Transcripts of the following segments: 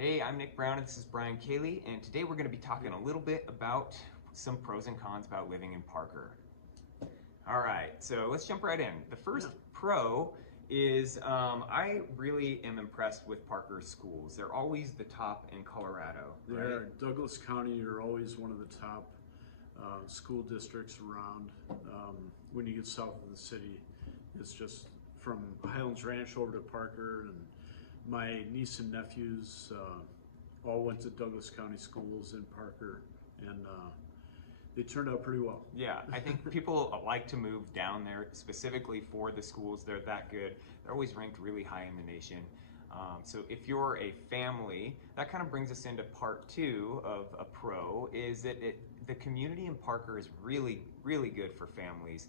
Hey, I'm Nick Brown and this is Brian Cayley, and today we're going to be talking a little bit about some pros and cons about living in Parker. All right, so let's jump right in. The first pro is I really am impressed with Parker's schools. They're always the top in Colorado. Right? Douglas County are always one of the top school districts around. When you get south of the city, it's just from Highlands Ranch over to Parker, and my niece and nephews all went to Douglas County schools in Parker, and they turned out pretty well. Yeah, I think people like to move down there specifically for the schools. They're that good. They're always ranked really high in the nation. So if you're a family, that kind of brings us into part two of a pro, is that the community in Parker is really, really good for families.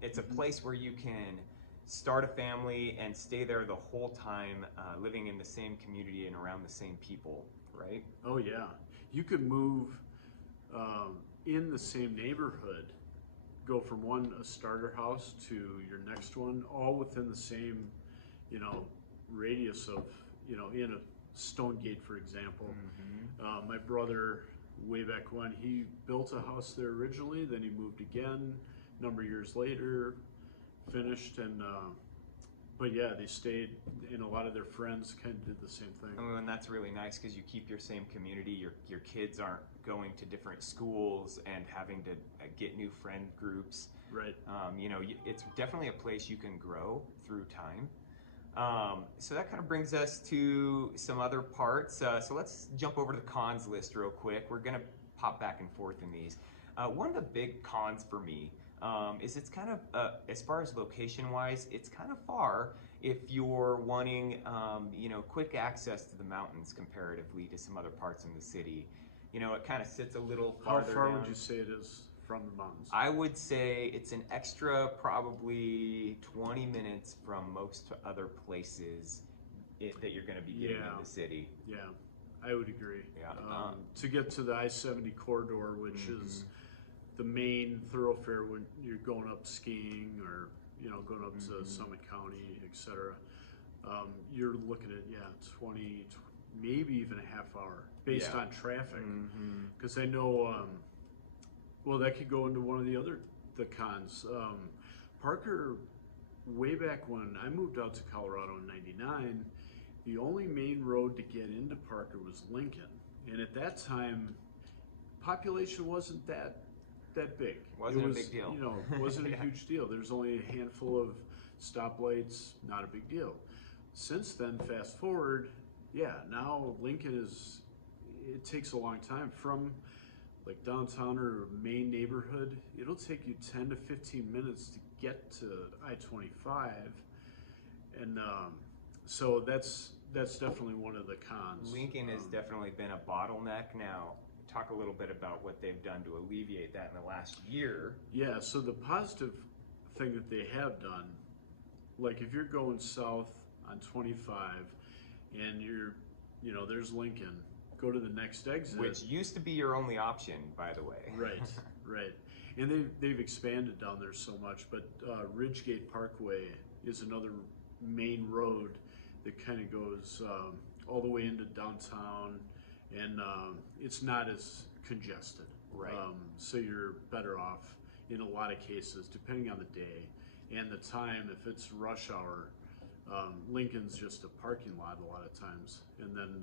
It's a place where you can start a family and stay there the whole time, living in the same community and around the same people, right? Oh yeah, you could move in the same neighborhood, go from a starter house to your next one, all within the same, radius of, in a Stonegate, for example. My brother, way back when, he built a house there originally, then he moved again a number of years later, finished, and but yeah, they stayed, and a lot of their friends kind of did the same thing. And that's really nice because you keep your same community. Your kids aren't going to different schools and having to get new friend groups. Right. It's definitely a place you can grow through time. So that kind of brings us to some other parts. So let's jump over to the cons list real quick. We're going to pop back and forth in these. One of the big cons for me is it's kind of, as far as location-wise, it's kind of far if you're wanting, quick access to the mountains comparatively to some other parts in the city. It kind of sits a little farther How far down. would you say it is from the mountains? I would say it's an extra probably 20 minutes from most other places that you're going to be getting in the city. Yeah, I would agree. Yeah. To get to the I-70 corridor, which is the main thoroughfare when you're going up skiing or going up to Summit County, etc. You're looking at 20, maybe even a half hour based on traffic. Because I know, well, that could go into one of the cons. Parker, way back when I moved out to Colorado in '99, the only main road to get into Parker was Lincoln, and at that time, population wasn't that big. Wasn't a big deal. It wasn't a huge deal. There's only a handful of stoplights, not a big deal. Since then, fast forward, now Lincoln it takes a long time from like downtown or main neighborhood. It'll take you 10 to 15 minutes to get to I-25, and so that's definitely one of the cons. Lincoln has definitely been a bottleneck. Now, talk a little bit about what they've done to alleviate that in the last year. Yeah, so the positive thing that they have done, like if you're going south on 25 and there's Lincoln, go to the next exit. Which used to be your only option, by the way. Right. And they've expanded down there so much, but Ridgegate Parkway is another main road that kind of goes all the way into downtown, and it's not as congested. Right. So you're better off in a lot of cases, depending on the day and the time. If it's rush hour, Lincoln's just a parking lot a lot of times. And then,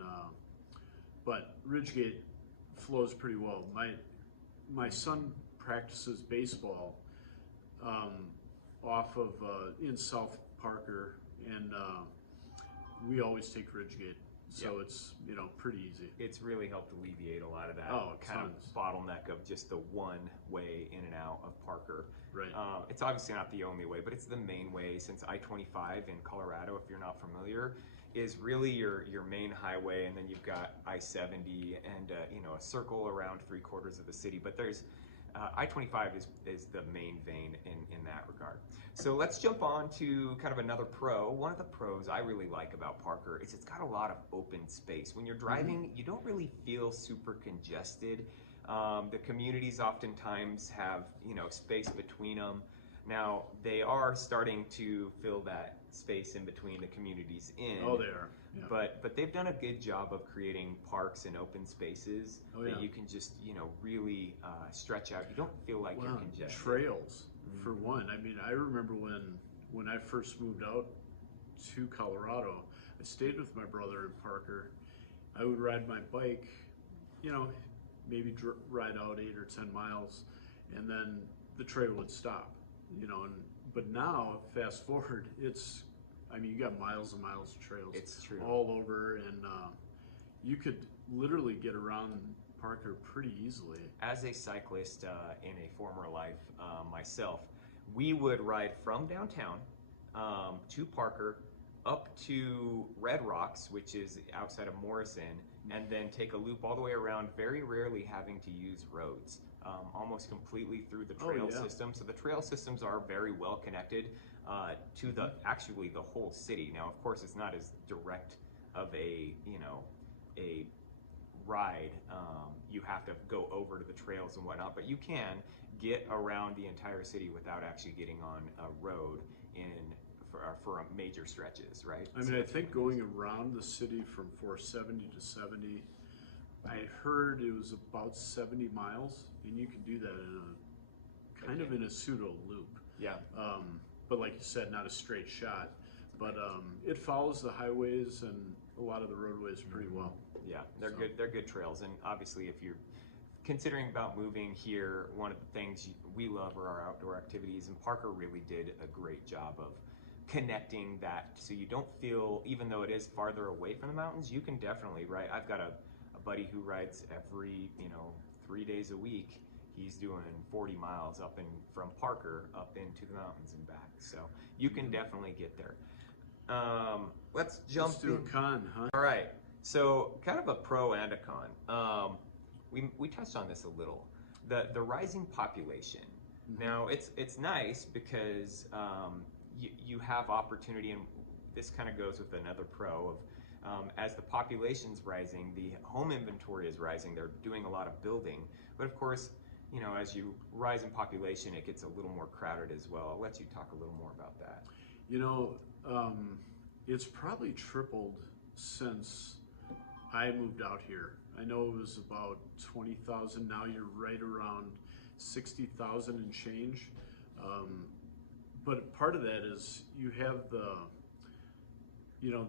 but Ridgegate flows pretty well. My son practices baseball off of in South Parker, and we always take Ridgegate. So it's pretty easy. It's really helped alleviate a lot of that kind tons. of bottleneck of just the one way in and out of Parker. Right. It's obviously not the only way, but it's the main way, since I-25 in Colorado, if you're not familiar, is really your main highway, and then you've got I-70 and a circle around 3/4 of the city. But there's I-25 is the main vein in that regard. So let's jump on to kind of another pro. One of the pros I really like about Parker is it's got a lot of open space. When you're driving, you don't really feel super congested. The communities oftentimes have space between them. Now, they are starting to fill that space in between the communities in. Oh, they are. Yeah. But they've done a good job of creating parks and open spaces Oh, yeah. that you can just really stretch out. You don't feel like you're Well, congested. trails for one. I mean, I remember when I first moved out to Colorado, I stayed with my brother in Parker. I would ride my bike, you know, maybe ride out 8 or 10 miles, and then the trail would stop, you know. And but now, fast forward, I mean, you got miles and miles of trails. It's true. All over, and you could literally get around Parker pretty easily. As a cyclist in a former life myself, we would ride from downtown to Parker up to Red Rocks, which is outside of Morrison, and then take a loop all the way around, very rarely having to use roads, almost completely through the trail system. So the trail systems are very well connected to actually the whole city. Now, of course, it's not as direct of a ride. You have to go over to the trails and whatnot, but you can get around the entire city without actually getting on a road for major stretches, right? I mean, I think going around the city from 470 to 70, I heard it was about 70 miles, and you can do that in a pseudo loop. Yeah. But like you said, not a straight shot, but it follows the highways and a lot of the roadways pretty well. Yeah, they're good. They're good trails, and obviously, if you're considering about moving here, one of the things we love are our outdoor activities, and Parker really did a great job of connecting that, so you don't feel, even though it is farther away from the mountains, you can definitely ride. I've got a buddy who rides every 3 days a week. He's doing 40 miles from Parker up into the mountains and back, so you can definitely get there. Let's jump to a con, huh? All right, so kind of a pro and a con. We touched on this a little. The rising population. Now it's nice because you have opportunity, and this kind of goes with another pro of as the population's rising, the home inventory is rising. They're doing a lot of building, but of course, as you rise in population, it gets a little more crowded as well. I'll let you talk a little more about that. It's probably tripled since I moved out here. I know it was about 20,000. Now you're right around 60,000 and change. But part of that is you have the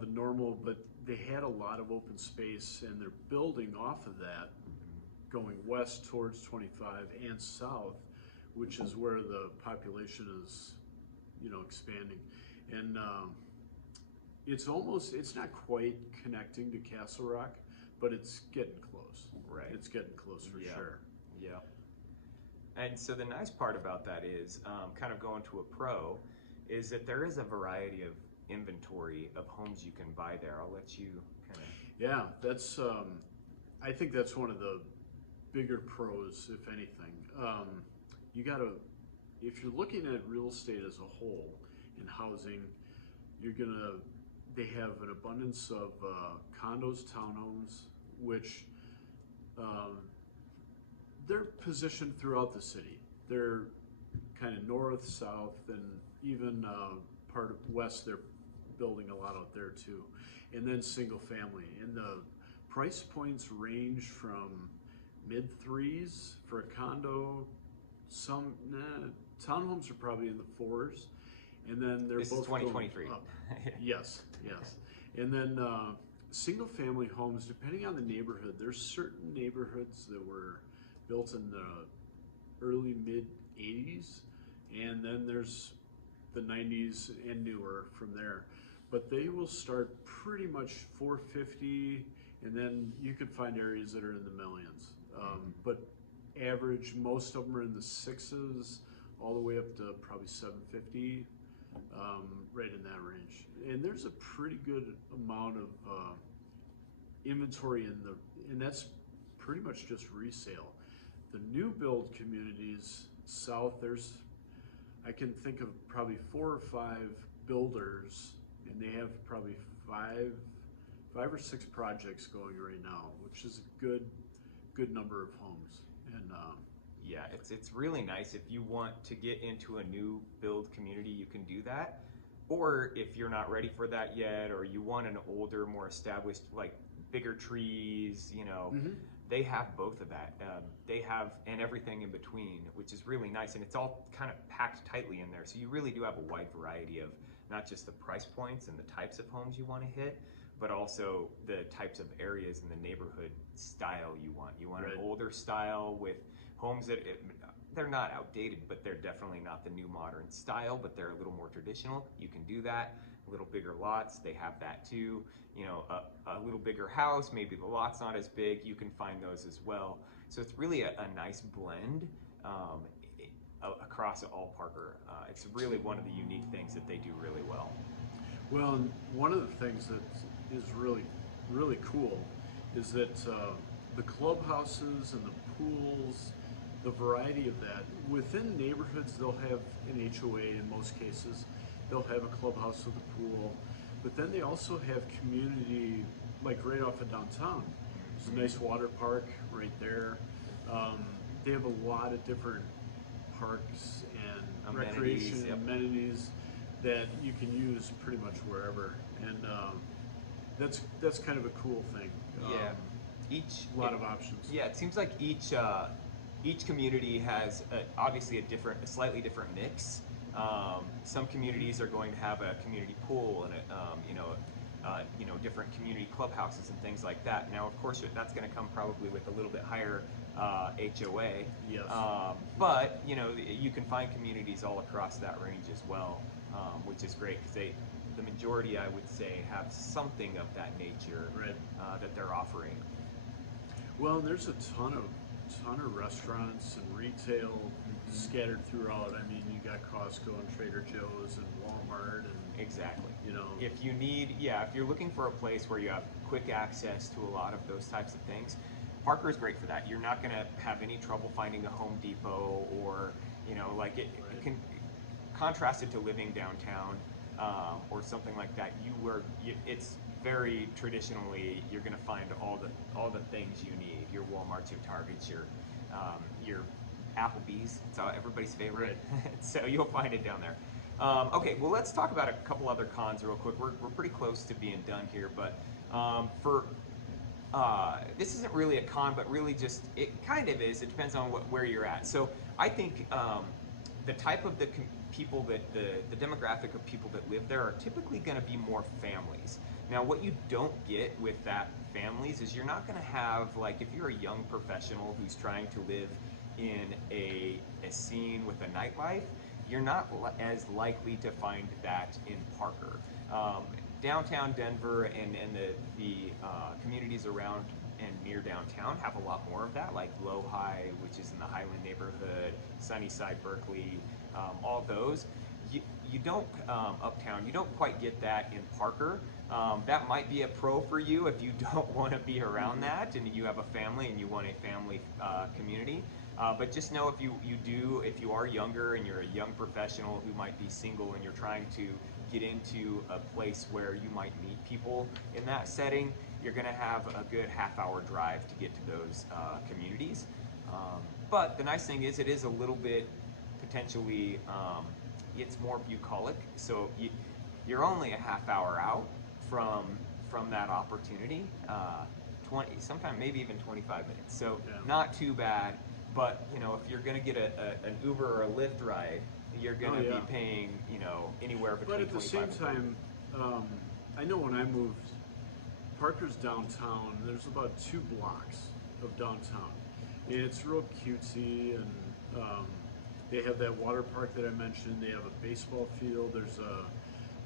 normal, but they had a lot of open space, and they're building off of that, going west towards 25 and south, which is where the population is, expanding. And it's not quite connecting to Castle Rock, but it's getting close. Right. It's getting close for sure. Yeah. And so the nice part about that is, kind of going to a pro, is that there is a variety of inventory of homes you can buy there. I'll let you kind of... Yeah, that's, I think that's one of the bigger pros, if anything. If you're looking at real estate as a whole in housing, they have an abundance of condos, townhomes, which they're positioned throughout the city. They're kind of north, south, and even part of west. They're building a lot out there too. And then single family. And the price points range from mid threes for a condo. Some townhomes are probably in the fours, and then they're This both is 2023. going up. Yes. And then single family homes, depending on the neighborhood, there's certain neighborhoods that were built in the early mid 80s, and then there's the 90s and newer from there. But they will start pretty much 450, and then you could find areas that are in the millions. But average, most of them are in the sixes, all the way up to probably 750, right in that range. And there's a pretty good amount of inventory and that's pretty much just resale. The new build communities south, I can think of probably 4 or 5 builders, and they have probably five or 6 projects going right now, which is a good number of homes. And yeah, it's really nice. If you want to get into a new build community, you can do that. or if you're not ready for that yet, or you want an older, more established, like bigger trees, they have both of that. They have, and everything in between, which is really nice. And it's all kind of packed tightly in there. So you really do have a wide variety of not just the price points and the types of homes you want to hit, but also the types of areas in the neighborhood style you want. You want Right. an older style with homes that they're not outdated, but they're definitely not the new modern style, but they're a little more traditional. You can do that. A little bigger lots, they have that too. A little bigger house, maybe the lot's not as big, you can find those as well. So it's really a nice blend across all Parker. It's really one of the unique things that they do really well. Well, and one of the things that is really, really cool is that the clubhouses and the pools, the variety of that, within neighborhoods, they'll have an HOA in most cases. They'll have a clubhouse with a pool, but then they also have community, like right off of downtown. There's a nice water park right there. They have a lot of different parks and Amenities, recreation yep. amenities that you can use pretty much wherever, and that's kind of a cool thing. Yeah, A lot of options. Yeah, it seems like each community has obviously a slightly different mix. Some communities are going to have a community pool and different community clubhouses and things like that. Now, of course, that's going to come probably with a little bit higher HOA. Yes. But you can find communities all across that range as well, which is great because the majority, I would say, have something of that nature Right. that they're offering. Well, there's a ton of restaurants and retail scattered throughout. I mean, you got Costco and Trader Joe's and Walmart and Exactly. you know. If you're looking for a place where you have quick access to a lot of those types of things, Parker is great for that. You're not going to have any trouble finding a Home Depot or, it can contrast it to living downtown or something like that. It's very traditionally, you're going to find all the things you need. Your Walmarts, your Targets, your Applebee's. It's everybody's favorite. So you'll find it down there. Okay, well, let's talk about a couple other cons real quick. We're pretty close to being done here, but this isn't really a con, but really just, it kind of is. It depends on where you're at. So I think the type of the people the demographic of people that live there are typically going to be more families. Now, what you don't get with that families is you're not going to have, like, if you're a young professional who's trying to live in a scene with a nightlife, you're not as likely to find that in Parker. Downtown Denver and the communities around and near downtown have a lot more of that, like Lohi, which is in the Highland neighborhood, Sunnyside, Berkeley, all those. You don't, uptown, you don't quite get that in Parker. That might be a pro for you if you don't want to be around that and you have a family and you want a family community. But just know if you are younger and you're a young professional who might be single and you're trying to get into a place where you might meet people in that setting, you're going to have a good half-hour drive to get to those communities. But the nice thing is it is a little bit potentially, it's more bucolic, so you're only a half hour out from that opportunity, 20, sometimes maybe even 25 minutes. So not too bad, but if you're going to get an Uber or a Lyft ride, you're going to be paying anywhere between. But at the same time, I know when I moved, Parker's downtown. There's about 2 blocks of downtown, and it's real cutesy and. They have that water park that I mentioned. They have a baseball field. There's a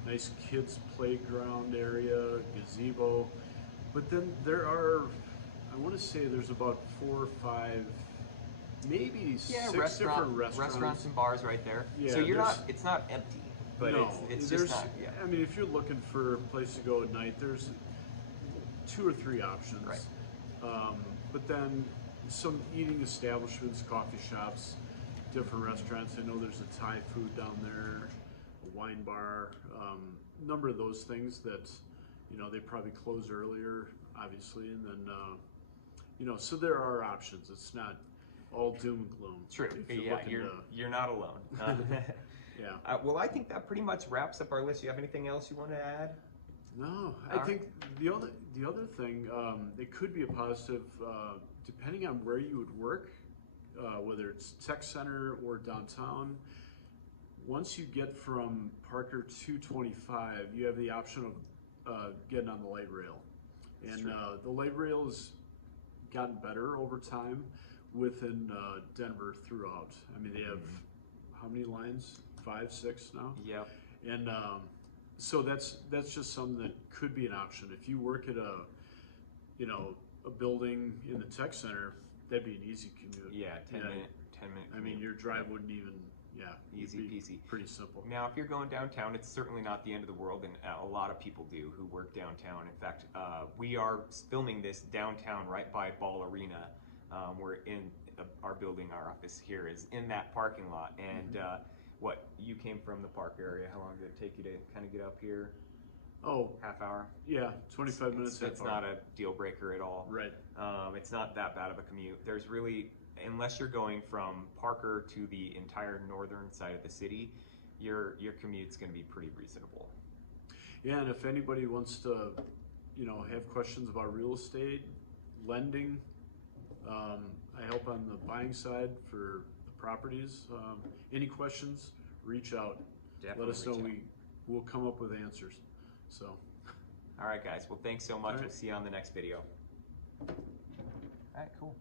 nice kids playground area, gazebo. But then there are, I want to say there's about 4 or 5, maybe 6 different restaurants and bars right there. Yeah, so it's not empty, but no, it's just not. Yeah. I mean, if you're looking for a place to go at night, there's 2 or 3 options. Right. But then some eating establishments, coffee shops, different restaurants. I know there's a Thai food down there, a wine bar, number of those things that, they probably close earlier, obviously, and then, so there are options. It's not all doom and gloom. True. If Yeah, looking you're not alone. Yeah. Well, I think that pretty much wraps up our list. You have anything else you want to add? No, I All think the other thing, it could be a positive, depending on where you would work, whether it's tech center or downtown. Once you get from Parker to 25, you have the option of getting on the light rail, and the light rail has gotten better over time within Denver throughout. I mean, they have how many lines? 5, 6 now. Yep. And so that's just something that could be an option. If you work at a building in the tech center, that'd be an easy commute. Yeah, 10 minute I mean, commute. your drive wouldn't even, Easy it'd be peasy. pretty simple. Now, if you're going downtown, it's certainly not the end of the world, and a lot of people do who work downtown. In fact, we are filming this downtown right by Ball Arena. We're in our building, our office here is in that parking lot. And what, you came from the park area, how long did it take you to kind of get up here? Oh, Half hour? yeah, 25 minutes. It's not a deal breaker at all. Right. It's not that bad of a commute. There's really, unless you're going from Parker to the entire northern side of the city, your commute's going to be pretty reasonable. Yeah, and if anybody wants to, have questions about real estate, lending, I help on the buying side for the properties. Any questions, reach out. Definitely Let us know. reach out. We'll come up with answers. So. All right, guys. Well, thanks so much. All right. We'll see you on the next video. All right, cool.